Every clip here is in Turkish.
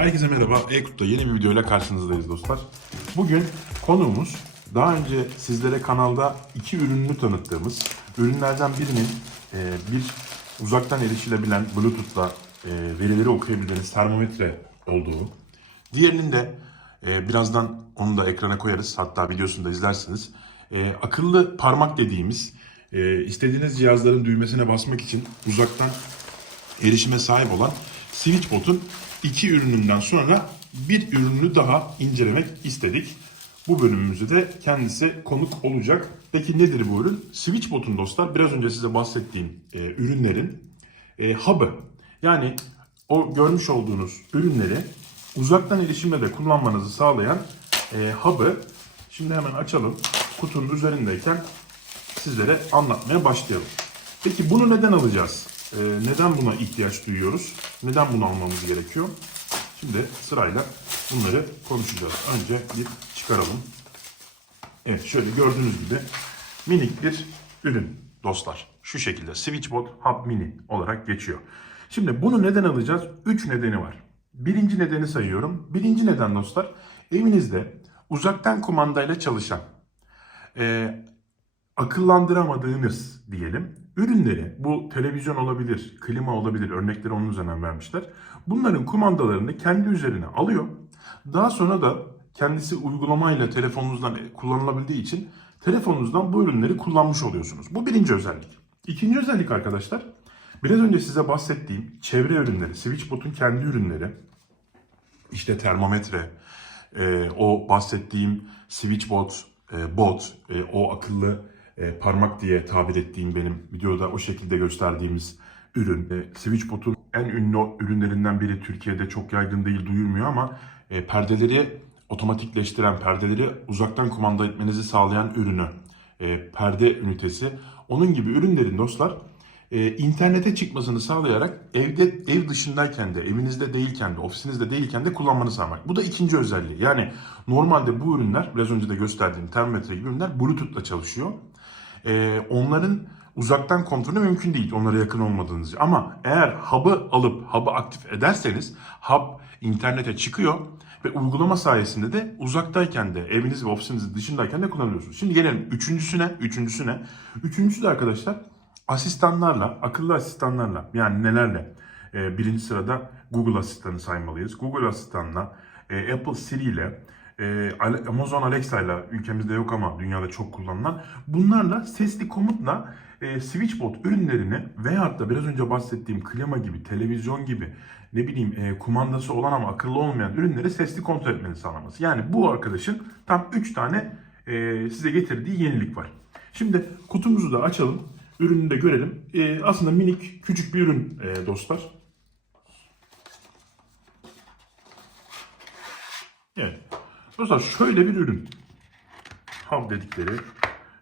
Herkese merhaba. Ekut'ta yeni bir videoyla karşınızdayız dostlar. Bugün konuğumuz daha önce sizlere kanalda iki ürününü tanıttığımız ürünlerden birinin e, bir uzaktan erişilebilen Bluetooth'la e, verileri okuyabildiğiniz termometre olduğu. Diğerinin de e, birazdan onu da ekrana koyarız. Hatta videosunu da izlersiniz. E, akıllı parmak dediğimiz e, istediğiniz cihazların düğmesine basmak için uzaktan erişime sahip olan Switchbot'un iki ürününden sonra bir ürünü daha incelemek istedik. Bu bölümümüzde de kendisi konuk olacak. Peki nedir bu ürün? Switchbot'un dostlar biraz önce size bahsettiğim e, ürünlerin e, hub'ı. Yani o görmüş olduğunuz ürünleri uzaktan erişimle de kullanmanızı sağlayan e, hub'ı. Şimdi hemen açalım. Kutunun üzerindeyken sizlere anlatmaya başlayalım. Peki bunu neden alacağız? Ee, neden buna ihtiyaç duyuyoruz? Neden bunu almamız gerekiyor? Şimdi sırayla bunları konuşacağız. Önce bir çıkaralım. Evet şöyle gördüğünüz gibi minik bir ürün dostlar. Şu şekilde Switchbot Hub Mini olarak geçiyor. Şimdi bunu neden alacağız? 3 nedeni var. Birinci nedeni sayıyorum. Birinci neden dostlar evinizde uzaktan kumandayla çalışan e, akıllandıramadığınız diyelim ürünleri bu televizyon olabilir, klima olabilir örnekleri onun üzerinden vermişler. Bunların kumandalarını kendi üzerine alıyor. Daha sonra da kendisi uygulamayla telefonunuzdan kullanılabildiği için telefonunuzdan bu ürünleri kullanmış oluyorsunuz. Bu birinci özellik. İkinci özellik arkadaşlar biraz önce size bahsettiğim çevre ürünleri, Switchbot'un kendi ürünleri, işte termometre, e, o bahsettiğim Switchbot, e, bot, e, o akıllı e, parmak diye tabir ettiğim benim videoda o şekilde gösterdiğimiz ürün. E, Switchbot'un en ünlü ürünlerinden biri Türkiye'de çok yaygın değil, duyulmuyor ama e, perdeleri otomatikleştiren, perdeleri uzaktan kumanda etmenizi sağlayan ürünü, e, perde ünitesi. Onun gibi ürünlerin dostlar e, internete çıkmasını sağlayarak evde ev dışındayken de evinizde değilken de ofisinizde değilken de kullanmanı sağlamak. Bu da ikinci özelliği. Yani normalde bu ürünler biraz önce de gösterdiğim termometre gibi ürünler Bluetooth'la çalışıyor. E, onların uzaktan kontrolü mümkün değil onlara yakın olmadığınız için. Ama eğer hub'ı alıp hub'ı aktif ederseniz hub internete çıkıyor ve uygulama sayesinde de uzaktayken de eviniz ve ofisinizin dışındayken de kullanıyorsunuz. Şimdi gelelim üçüncüsüne. Üçüncüsüne. Üçüncüsü de arkadaşlar asistanlarla, akıllı asistanlarla yani nelerle? Ee, birinci sırada Google asistanı saymalıyız. Google asistanla, e, Apple Siri ile, e, Amazon Alexa ile ülkemizde yok ama dünyada çok kullanılan bunlarla sesli komutla e, Switchbot ürünlerini veyahut da biraz önce bahsettiğim klima gibi, televizyon gibi ne bileyim e, kumandası olan ama akıllı olmayan ürünleri sesli kontrol etmeni sağlaması. Yani bu arkadaşın tam 3 tane e, size getirdiği yenilik var. Şimdi kutumuzu da açalım. Ürünü de görelim. E, aslında minik, küçük bir ürün e, dostlar. Evet. Dostlar şöyle bir ürün. Hub dedikleri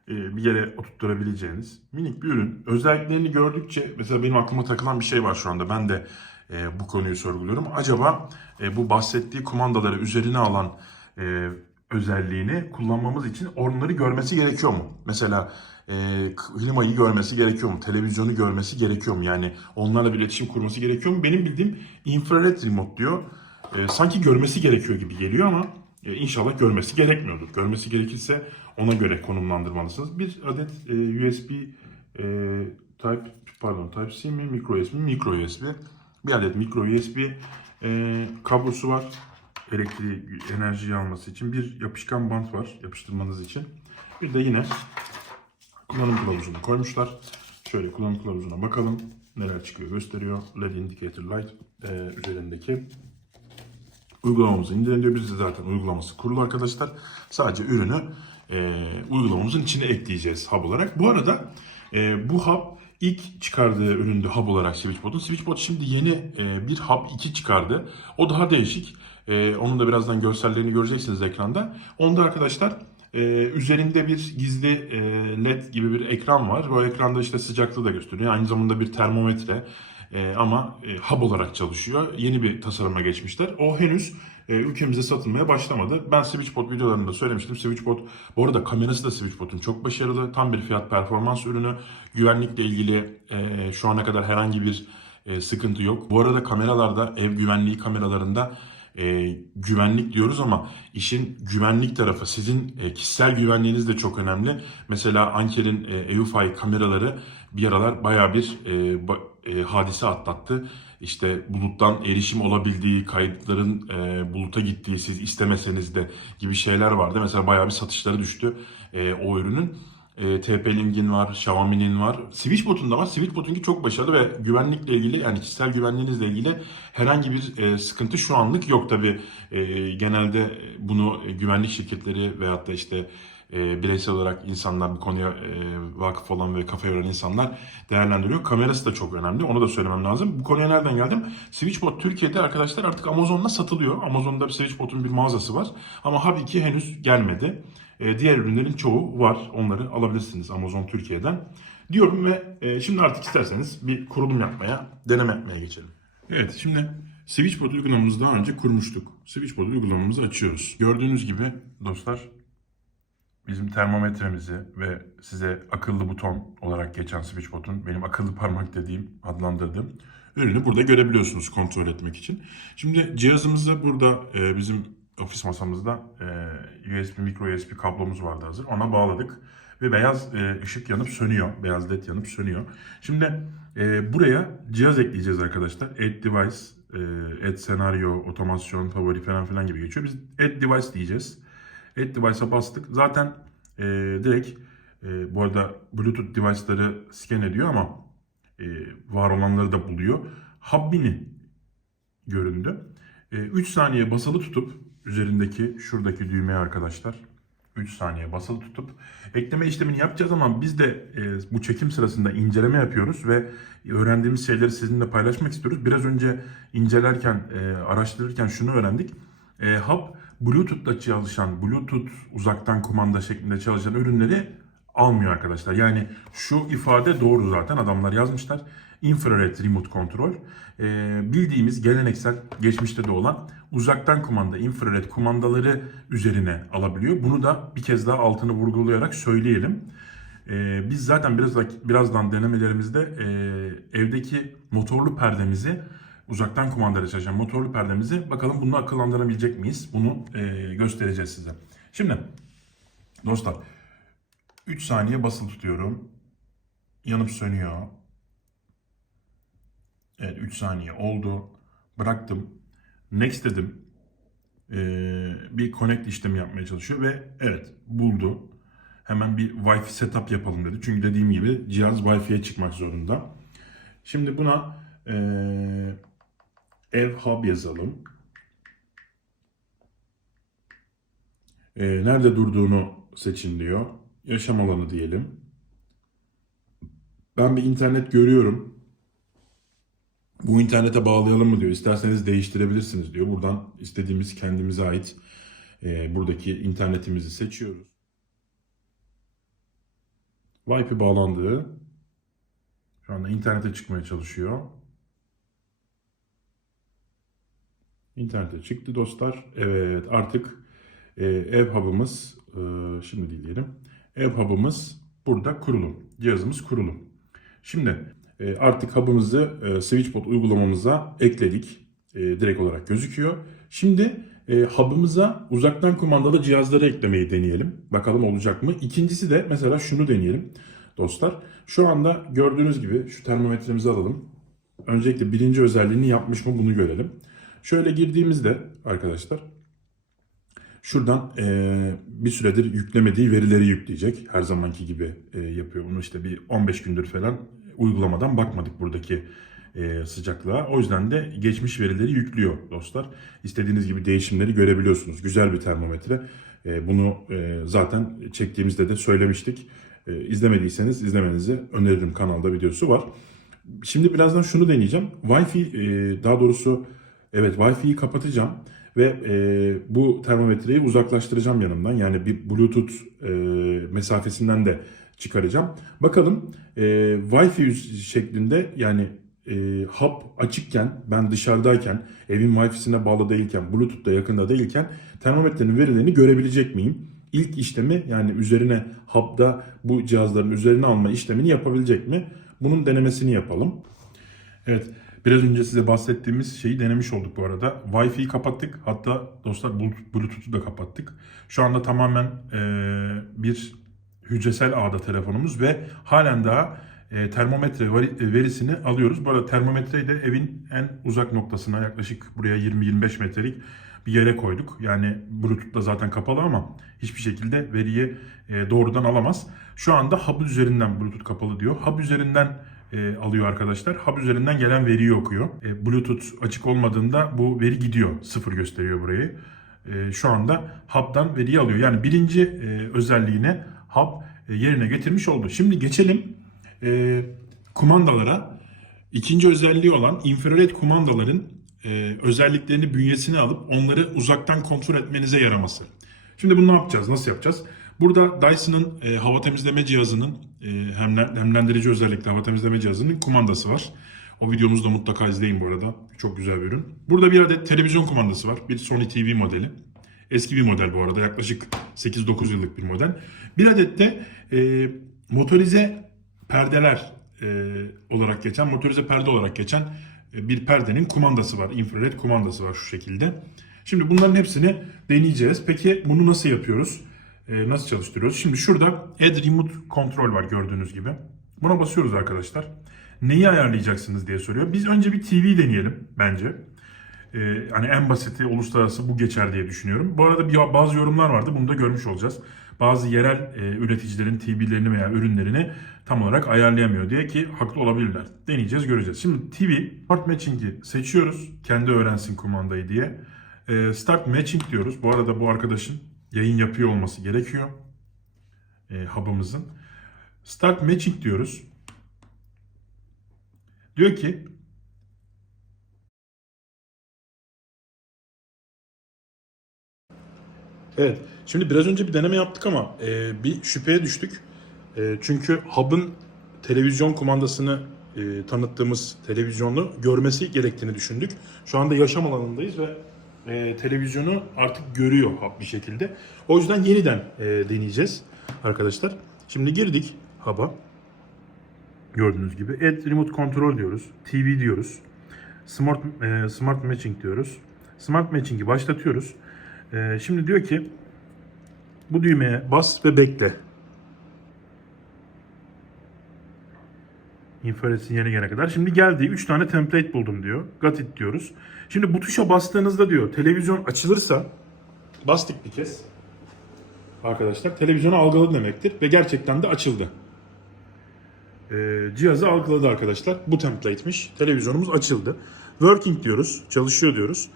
e, bir yere oturtturabileceğiniz minik bir ürün. Özelliklerini gördükçe mesela benim aklıma takılan bir şey var şu anda. Ben de e, bu konuyu sorguluyorum. Acaba e, bu bahsettiği kumandaları üzerine alan özelliğini kullanmamız için onları görmesi gerekiyor mu? Mesela e, klimayı görmesi gerekiyor mu? Televizyonu görmesi gerekiyor mu? Yani onlarla bir iletişim kurması gerekiyor mu? Benim bildiğim infrared remote diyor. Sanki görmesi gerekiyor gibi geliyor ama e, inşallah görmesi gerekmiyordur. Görmesi gerekirse ona göre konumlandırmalısınız. Bir adet e, USB e, Type pardon Type C mi micro USB mi? Micro USB. Bir adet micro USB e, kablosu var. Elektriği, enerjiyi alması için. Bir yapışkan bant var yapıştırmanız için. Bir de yine kullanım kılavuzunu koymuşlar. Şöyle kullanım kılavuzuna bakalım. Neler çıkıyor gösteriyor. LED indicator light üzerindeki uygulamamızı indiriliyor. Biz de zaten uygulaması kurulu arkadaşlar. Sadece ürünü e, uygulamamızın içine ekleyeceğiz hub olarak. Bu arada e, bu hub ilk çıkardığı üründü hub olarak Switchbot'un. Switchbot şimdi yeni e, bir hub 2 çıkardı. O daha değişik. E, onun da birazdan görsellerini göreceksiniz ekranda. Onda arkadaşlar e, üzerinde bir gizli e, led gibi bir ekran var. Bu ekranda işte sıcaklığı da gösteriyor. Aynı zamanda bir termometre. E, ama e, hub olarak çalışıyor. Yeni bir tasarıma geçmişler. O henüz e, ülkemizde satılmaya başlamadı. Ben Switchbot videolarında söylemiştim. Switchbot, bu arada kamerası da Switchbot'un çok başarılı. Tam bir fiyat performans ürünü. Güvenlikle ilgili e, şu ana kadar herhangi bir e, sıkıntı yok. Bu arada kameralarda, ev güvenliği kameralarında e, güvenlik diyoruz ama işin güvenlik tarafı sizin e, kişisel güvenliğiniz de çok önemli. Mesela Anker'in e, EUFI kameraları bir aralar baya bir e, ba- e, hadise atlattı. İşte buluttan erişim olabildiği, kayıtların e, buluta gittiği siz istemeseniz de gibi şeyler vardı. Mesela baya bir satışları düştü e, o ürünün. E, TP-Link'in var, Xiaomi'nin var. Switchbot'un da var. Switchbot'unki çok başarılı ve güvenlikle ilgili yani kişisel güvenliğinizle ilgili herhangi bir e, sıkıntı şu anlık yok tabi. genelde bunu e, güvenlik şirketleri veyahut da işte e, bireysel olarak insanlar bu konuya e, vakıf olan ve kafa yoran insanlar değerlendiriyor. Kamerası da çok önemli. Onu da söylemem lazım. Bu konuya nereden geldim? Switchbot Türkiye'de arkadaşlar artık Amazon'da satılıyor. Amazon'da bir Switchbot'un bir mağazası var. Ama Hub 2 henüz gelmedi. E, diğer ürünlerin çoğu var. Onları alabilirsiniz Amazon Türkiye'den. Diyorum ve e, şimdi artık isterseniz bir kurulum yapmaya, deneme yapmaya geçelim. Evet şimdi Switchbot uygulamamızı daha önce kurmuştuk. Switchbot uygulamamızı açıyoruz. Gördüğünüz gibi dostlar bizim termometremizi ve size akıllı buton olarak geçen Switchbot'un benim akıllı parmak dediğim adlandırdığım ürünü burada görebiliyorsunuz kontrol etmek için. Şimdi cihazımızda burada e, bizim ofis masamızda e, USB, micro USB kablomuz vardı hazır. Ona bağladık ve beyaz e, ışık yanıp sönüyor. Beyaz led yanıp sönüyor. Şimdi e, buraya cihaz ekleyeceğiz arkadaşlar. Add device, e, add senaryo, otomasyon, favori falan filan gibi geçiyor. Biz add device diyeceğiz. Add device'a bastık. Zaten e, direkt e, bu arada Bluetooth device'ları scan ediyor ama e, var olanları da buluyor. Hub Mini göründü. 3 saniye basılı tutup üzerindeki şuradaki düğmeye arkadaşlar 3 saniye basılı tutup ekleme işlemini yapacağız ama biz de e, bu çekim sırasında inceleme yapıyoruz ve öğrendiğimiz şeyleri sizinle paylaşmak istiyoruz. Biraz önce incelerken, e, araştırırken şunu öğrendik. E, Hub Bluetooth'la çalışan, Bluetooth uzaktan kumanda şeklinde çalışan ürünleri almıyor arkadaşlar. Yani şu ifade doğru zaten adamlar yazmışlar. Infrared Remote Control. Ee, bildiğimiz geleneksel geçmişte de olan uzaktan kumanda, infrared kumandaları üzerine alabiliyor. Bunu da bir kez daha altını vurgulayarak söyleyelim. Ee, biz zaten biraz birazdan denemelerimizde e, evdeki motorlu perdemizi uzaktan kumandayla çalışan motorlu perdemizi bakalım bunu akıllandırabilecek miyiz? Bunu e, göstereceğiz size. Şimdi dostlar 3 saniye basılı tutuyorum. Yanıp sönüyor. Evet 3 saniye oldu. Bıraktım. Next dedim. Ee, bir connect işlemi yapmaya çalışıyor ve evet buldu. Hemen bir Wi-Fi setup yapalım dedi. Çünkü dediğim gibi cihaz Wi-Fi'ye çıkmak zorunda. Şimdi buna ee, ev hub yazalım. Ee, nerede durduğunu seçin diyor. Yaşam alanı diyelim. Ben bir internet görüyorum. Bu internete bağlayalım mı diyor. İsterseniz değiştirebilirsiniz diyor. Buradan istediğimiz kendimize ait e, buradaki internetimizi seçiyoruz. Wi-Fi bağlandığı. Şu anda internete çıkmaya çalışıyor. İnternete çıktı dostlar. Evet artık e, ev hub'ımız e, şimdi değil. Ev hub'ımız burada kurulu. Cihazımız kurulu. Şimdi e, artık hub'ımızı e, SwitchBot uygulamamıza ekledik. E, direkt olarak gözüküyor. Şimdi e, hub'ımıza uzaktan kumandalı cihazları eklemeyi deneyelim. Bakalım olacak mı? İkincisi de mesela şunu deneyelim dostlar. Şu anda gördüğünüz gibi şu termometremizi alalım. Öncelikle birinci özelliğini yapmış mı bunu görelim. Şöyle girdiğimizde arkadaşlar şuradan e, bir süredir yüklemediği verileri yükleyecek. Her zamanki gibi e, yapıyor. Bunu işte bir 15 gündür falan uygulamadan bakmadık buradaki e, sıcaklığa. O yüzden de geçmiş verileri yüklüyor dostlar. İstediğiniz gibi değişimleri görebiliyorsunuz. Güzel bir termometre. E, bunu e, zaten çektiğimizde de söylemiştik. E, izlemediyseniz izlemenizi öneririm. Kanalda videosu var. Şimdi birazdan şunu deneyeceğim. Wi-Fi e, daha doğrusu evet Wi-Fi'yi kapatacağım ve e, bu termometreyi uzaklaştıracağım yanımdan. Yani bir Bluetooth e, mesafesinden de çıkaracağım. Bakalım e, Wi-Fi şeklinde yani e, hub açıkken ben dışarıdayken evin Wi-Fi'sine bağlı değilken Bluetooth'ta yakında değilken termometrenin verilerini görebilecek miyim? İlk işlemi yani üzerine hub'da bu cihazların üzerine alma işlemini yapabilecek mi? Bunun denemesini yapalım. Evet Biraz önce size bahsettiğimiz şeyi denemiş olduk bu arada. Wi-Fi'yi kapattık. Hatta dostlar Bluetooth- Bluetooth'u da kapattık. Şu anda tamamen e, bir hücresel ağda telefonumuz ve halen daha e, termometre verisini alıyoruz. Bu arada termometreyi de evin en uzak noktasına yaklaşık buraya 20-25 metrelik bir yere koyduk. Yani Bluetooth da zaten kapalı ama hiçbir şekilde veriyi e, doğrudan alamaz. Şu anda hub üzerinden Bluetooth kapalı diyor. Hub üzerinden e, alıyor arkadaşlar. Hub üzerinden gelen veriyi okuyor. E, Bluetooth açık olmadığında bu veri gidiyor. Sıfır gösteriyor burayı. E, şu anda hub'dan veriyi alıyor. Yani birinci e, özelliğini hub e, yerine getirmiş oldu. Şimdi geçelim e, kumandalara. İkinci özelliği olan infrared kumandaların e, özelliklerini bünyesine alıp onları uzaktan kontrol etmenize yaraması. Şimdi bunu ne yapacağız? Nasıl yapacağız? Burada Dyson'ın e, hava temizleme cihazının e, hemlen- nemlendirici özellikli hava temizleme cihazının kumandası var. O videomuzu da mutlaka izleyin bu arada. Çok güzel bir ürün. Burada bir adet televizyon kumandası var. Bir Sony TV modeli. Eski bir model bu arada. Yaklaşık 8-9 yıllık bir model. Bir adet de e, motorize perdeler e, olarak geçen, motorize perde olarak geçen e, bir perdenin kumandası var. Infrared kumandası var şu şekilde. Şimdi bunların hepsini deneyeceğiz. Peki bunu nasıl yapıyoruz? E, nasıl çalıştırıyoruz? Şimdi şurada Add Remote Control var gördüğünüz gibi. Buna basıyoruz arkadaşlar. Neyi ayarlayacaksınız diye soruyor. Biz önce bir TV deneyelim bence. Ee, hani en basiti uluslararası bu geçer diye düşünüyorum. Bu arada bir, bazı yorumlar vardı. Bunu da görmüş olacağız. Bazı yerel e, üreticilerin TV'lerini veya ürünlerini tam olarak ayarlayamıyor diye ki haklı olabilirler. Deneyeceğiz, göreceğiz. Şimdi TV Start Matching'i seçiyoruz. Kendi öğrensin kumandayı diye. Ee, Start Matching diyoruz. Bu arada bu arkadaşın yayın yapıyor olması gerekiyor. E, hub'ımızın. Start Matching diyoruz. Diyor ki Evet. Şimdi biraz önce bir deneme yaptık ama e, bir şüpheye düştük. E, çünkü hub'ın televizyon kumandasını e, tanıttığımız televizyonu görmesi gerektiğini düşündük. Şu anda yaşam alanındayız ve e, televizyonu artık görüyor hub bir şekilde. O yüzden yeniden e, deneyeceğiz arkadaşlar. Şimdi girdik hub'a. Gördüğünüz gibi Add Remote Control diyoruz. TV diyoruz. Smart, e, Smart Matching diyoruz. Smart Matching'i başlatıyoruz. E, şimdi diyor ki bu düğmeye bas ve bekle. İnfrared sinyali gelene kadar. Şimdi geldi 3 tane template buldum diyor. Got it diyoruz. Şimdi bu tuşa bastığınızda diyor televizyon açılırsa bastık bir kez. Arkadaşlar televizyonu algıladı demektir ve gerçekten de açıldı. Ee, cihazı algıladı arkadaşlar. Bu template'miş. Televizyonumuz açıldı. Working diyoruz. Çalışıyor diyoruz.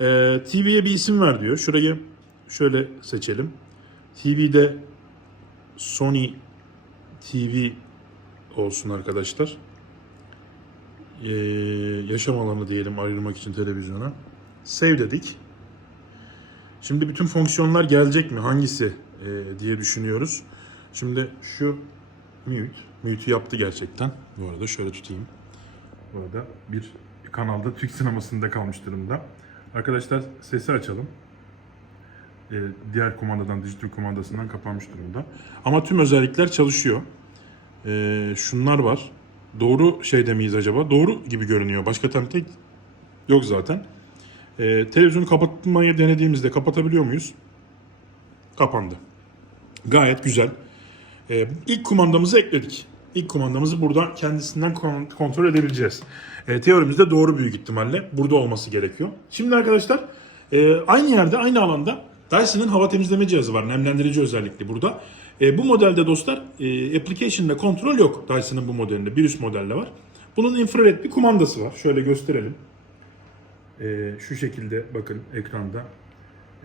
Ee, TV'ye bir isim ver diyor. Şurayı şöyle seçelim. TV'de Sony TV olsun arkadaşlar. Ee, yaşam alanı diyelim ayırmak için televizyona. Save dedik. Şimdi bütün fonksiyonlar gelecek mi? Hangisi e, diye düşünüyoruz. Şimdi şu mute. Mute'u yaptı gerçekten. Bu arada şöyle tutayım. Bu arada bir kanalda Türk sinemasında kalmış durumda. Arkadaşlar sesi açalım. Ee, diğer kumandadan, dijital kumandasından kapanmış durumda. Ama tüm özellikler çalışıyor. Ee, şunlar var. Doğru şeyde miyiz acaba? Doğru gibi görünüyor. Başka template yok zaten. Ee, televizyonu kapatmayı denediğimizde kapatabiliyor muyuz? Kapandı. Gayet güzel. Ee, ilk kumandamızı ekledik. İlk kumandamızı buradan kendisinden kon- kontrol edebileceğiz. Ee, teorimizde doğru büyük ihtimalle burada olması gerekiyor. Şimdi arkadaşlar e, aynı yerde aynı alanda Dyson'ın hava temizleme cihazı var. Nemlendirici özellikli burada. E, bu modelde dostlar e, application ve kontrol yok Dyson'ın bu modelinde. Bir üst modelde var. Bunun infrared bir kumandası var. Şöyle gösterelim. E, şu şekilde bakın ekranda.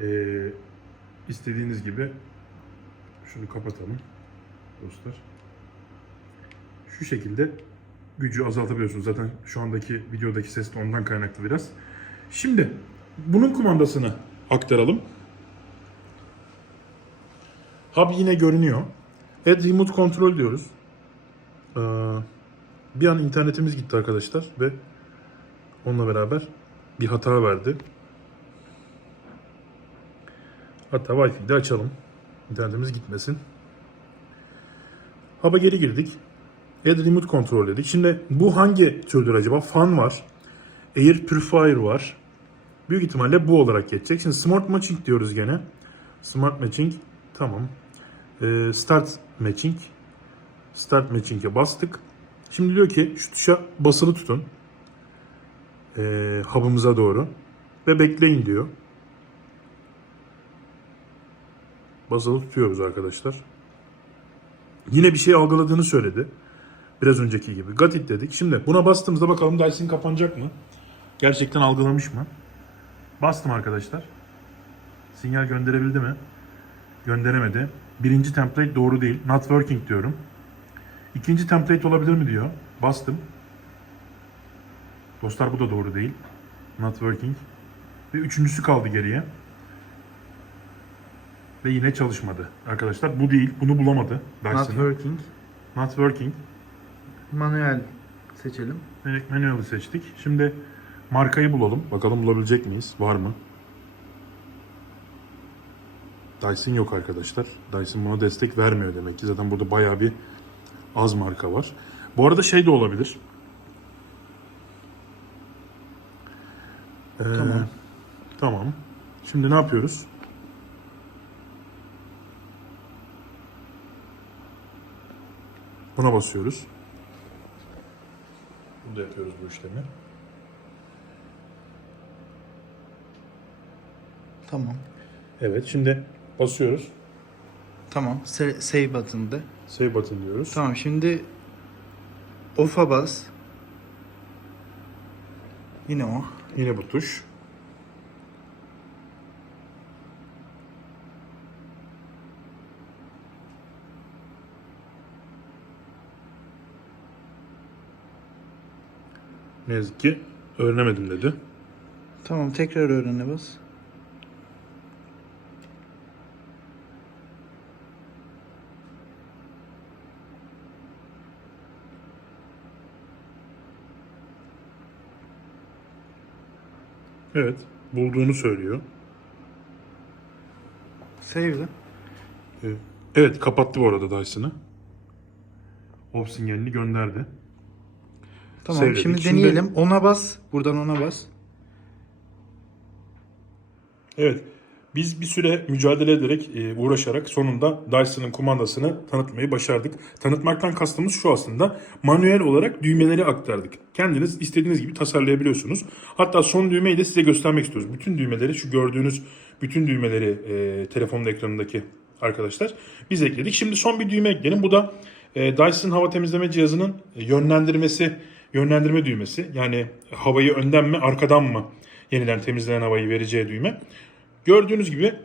E, istediğiniz gibi şunu kapatalım dostlar. Şu şekilde gücü azaltabiliyorsunuz. Zaten şu andaki videodaki ses de ondan kaynaklı biraz. Şimdi bunun kumandasını aktaralım. Hub yine görünüyor. Add Remote Control diyoruz. Ee, bir an internetimiz gitti arkadaşlar ve onunla beraber bir hata verdi. Hatta Wi-Fi'yi de açalım. İnternetimiz gitmesin. Hub'a geri girdik. Add Remote Control dedik. Şimdi bu hangi türdür acaba? Fan var. Air Purifier var. Büyük ihtimalle bu olarak geçecek. Şimdi Smart Matching diyoruz gene. Smart Matching tamam. Ee, start Matching. Start Matching'e bastık. Şimdi diyor ki şu tuşa basılı tutun. Ee, hub'ımıza doğru. Ve bekleyin diyor. Basılı tutuyoruz arkadaşlar. Yine bir şey algıladığını söyledi. Biraz önceki gibi. Got it dedik. Şimdi buna bastığımızda bakalım Dyson kapanacak mı? Gerçekten algılamış mı? Bastım arkadaşlar. Sinyal gönderebildi mi? Gönderemedi. Birinci template doğru değil. Not working diyorum. İkinci template olabilir mi diyor. Bastım. Dostlar bu da doğru değil. Not working. Ve üçüncüsü kaldı geriye. Ve yine çalışmadı. Arkadaşlar bu değil. Bunu bulamadı. Not Dyson'ı. working. Not working. Manuel seçelim. Direkt manual'ı seçtik. Şimdi markayı bulalım. Bakalım bulabilecek miyiz? Var mı? Dyson yok arkadaşlar. Dyson buna destek vermiyor demek ki. Zaten burada bayağı bir az marka var. Bu arada şey de olabilir. Ee, Tamam. Tamam. Şimdi ne yapıyoruz? Buna basıyoruz. Burada yapıyoruz bu işlemi. Tamam. Evet şimdi basıyoruz. Tamam. Se- save button'da. Save button diyoruz. Tamam şimdi off'a bas. Yine o. Yine bu tuş. Ne yazık ki öğrenemedim dedi. Tamam tekrar öğrene bas. Evet, bulduğunu söylüyor. Save'le. Ee, Evet, kapattı bu arada Dyson'ı. Off sinyalini gönderdi. Tamam Save'ledik. şimdi Şimdi- deneyelim. Ona bas. Buradan ona bas. Evet. Biz bir süre mücadele ederek, e, uğraşarak sonunda Dyson'ın kumandasını tanıtmayı başardık. Tanıtmaktan kastımız şu aslında. Manuel olarak düğmeleri aktardık. Kendiniz istediğiniz gibi tasarlayabiliyorsunuz. Hatta son düğmeyi de size göstermek istiyoruz. Bütün düğmeleri, şu gördüğünüz bütün düğmeleri e, telefonun ekranındaki arkadaşlar biz ekledik. Şimdi son bir düğme ekleyelim. Bu da e, Dyson hava temizleme cihazının e, yönlendirmesi, yönlendirme düğmesi. Yani havayı önden mi arkadan mı yeniden temizlenen havayı vereceği düğme. Gördüğünüz gibi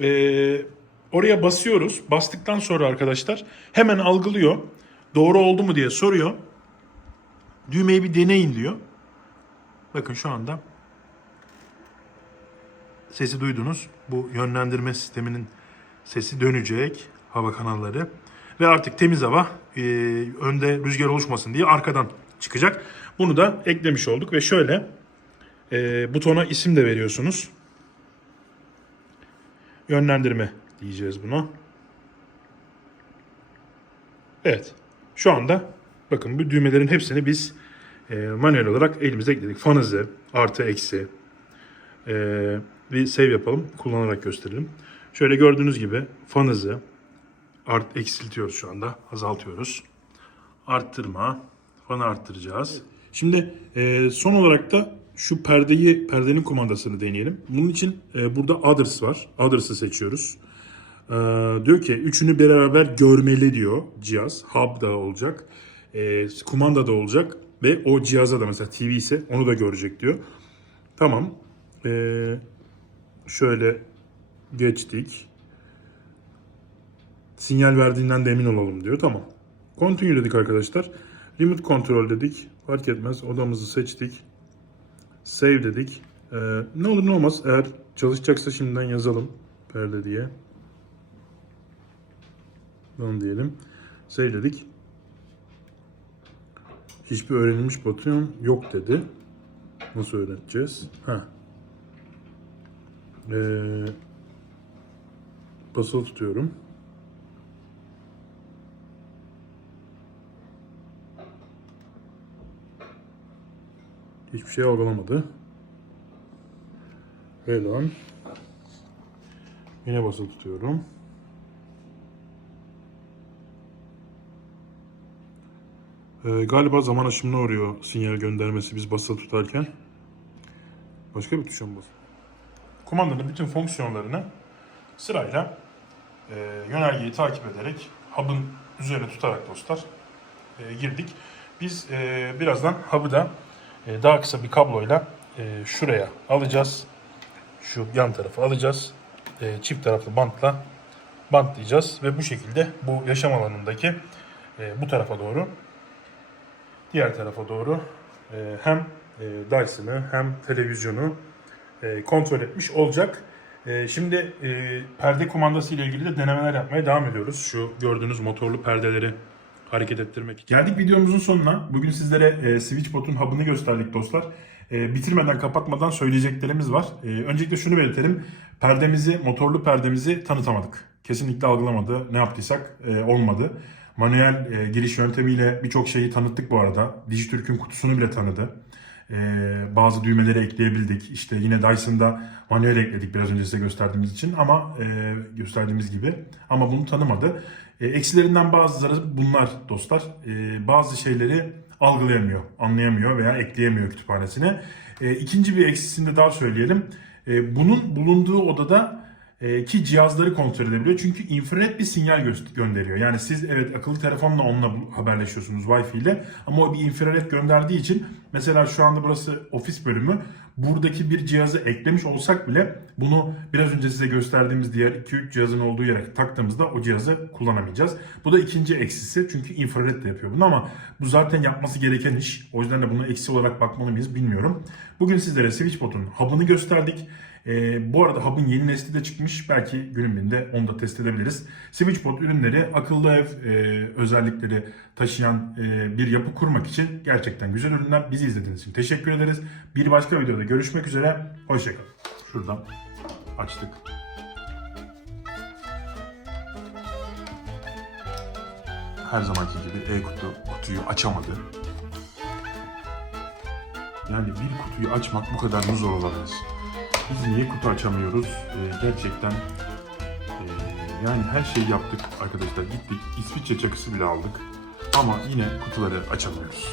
e, oraya basıyoruz. Bastıktan sonra arkadaşlar hemen algılıyor. Doğru oldu mu diye soruyor. Düğmeyi bir deneyin diyor. Bakın şu anda sesi duydunuz. Bu yönlendirme sisteminin sesi dönecek. Hava kanalları. Ve artık temiz hava e, önde rüzgar oluşmasın diye arkadan çıkacak. Bunu da eklemiş olduk ve şöyle e, butona isim de veriyorsunuz yönlendirme diyeceğiz buna. Evet. Şu anda bakın bu düğmelerin hepsini biz e, manuel olarak elimize ekledik. Fan hızı, artı eksi. E, bir save yapalım. Kullanarak gösterelim. Şöyle gördüğünüz gibi fan hızı art, eksiltiyoruz şu anda. Azaltıyoruz. Arttırma. Fanı arttıracağız. Şimdi e, son olarak da şu perdeyi, perdenin kumandasını deneyelim. Bunun için e, burada Others var. Others'ı seçiyoruz. E, diyor ki üçünü beraber görmeli diyor cihaz. Hub da olacak. E, kumanda da olacak. Ve o cihaza da mesela TV ise onu da görecek diyor. Tamam. E, şöyle geçtik. Sinyal verdiğinden de emin olalım diyor. Tamam. Continue dedik arkadaşlar. Remote control dedik. Fark etmez. Odamızı seçtik. Save dedik. Ee, ne olur ne olmaz. Eğer çalışacaksa şimdiden yazalım. Perde diye. Bunu diyelim. Save dedik. Hiçbir öğrenilmiş batıyor yok dedi. Nasıl öğreteceğiz? Ha. Ee, basılı tutuyorum. Hiçbir şey algılamadı. Lan. Yine basılı tutuyorum. Ee, galiba zaman aşımına uğruyor sinyal göndermesi biz basılı tutarken. Başka bir tuşa mı basılı? Kumandanın bütün fonksiyonlarını sırayla e, yönergeyi takip ederek hub'ın üzerine tutarak dostlar e, girdik. Biz e, birazdan hub'ı da e, daha kısa bir kabloyla e, şuraya alacağız. Şu yan tarafı alacağız. E, çift taraflı bantla bantlayacağız ve bu şekilde bu yaşam alanındaki e, bu tarafa doğru diğer tarafa doğru e, hem e, Dyson'ı hem televizyonu e, kontrol etmiş olacak. Şimdi perde kumandası ile ilgili de denemeler yapmaya devam ediyoruz. Şu gördüğünüz motorlu perdeleri hareket ettirmek için. Geldik videomuzun sonuna. Bugün sizlere e, SwitchBot'un hub'ını gösterdik dostlar. E, bitirmeden kapatmadan söyleyeceklerimiz var. E, öncelikle şunu belirtelim. Perdemizi, motorlu perdemizi tanıtamadık. Kesinlikle algılamadı. Ne yaptıysak e, olmadı. Manuel e, giriş yöntemiyle birçok şeyi tanıttık bu arada. Dijitürk'ün kutusunu bile tanıdı. E, bazı düğmeleri ekleyebildik. İşte yine Dyson'da manuel ekledik biraz önce size gösterdiğimiz için ama e, gösterdiğimiz gibi. Ama bunu tanımadı. E, eksilerinden bazıları bunlar dostlar. E, bazı şeyleri algılayamıyor, anlayamıyor veya ekleyemiyor kütüphanesine. E, ikinci bir eksisini de daha söyleyelim. E, bunun bulunduğu odada ki cihazları kontrol edebiliyor. Çünkü infrared bir sinyal gö- gönderiyor. Yani siz evet akıllı telefonla onunla haberleşiyorsunuz Wi-Fi ile ama o bir infrared gönderdiği için mesela şu anda burası ofis bölümü. Buradaki bir cihazı eklemiş olsak bile bunu biraz önce size gösterdiğimiz diğer 2-3 cihazın olduğu yere taktığımızda o cihazı kullanamayacağız. Bu da ikinci eksisi çünkü infrared de yapıyor bunu ama bu zaten yapması gereken iş. O yüzden de bunu eksi olarak bakmalı mıyız bilmiyorum. Bugün sizlere SwitchBot'un hub'ını gösterdik. Ee, bu arada hub'ın yeni nesli de çıkmış. Belki günün birinde onu da test edebiliriz. SwitchBot ürünleri akıllı ev e, özellikleri taşıyan e, bir yapı kurmak için gerçekten güzel ürünler. Bizi izlediğiniz için teşekkür ederiz. Bir başka videoda görüşmek üzere. Hoşçakalın. Şuradan açtık. Her zamanki gibi e-kutu kutuyu açamadı. Yani bir kutuyu açmak bu kadar mı zor olabilir? Biz niye kutu açamıyoruz? Ee, gerçekten ee, yani her şeyi yaptık arkadaşlar. Gittik İsviçre çakısı bile aldık. Ama yine kutuları açamıyoruz.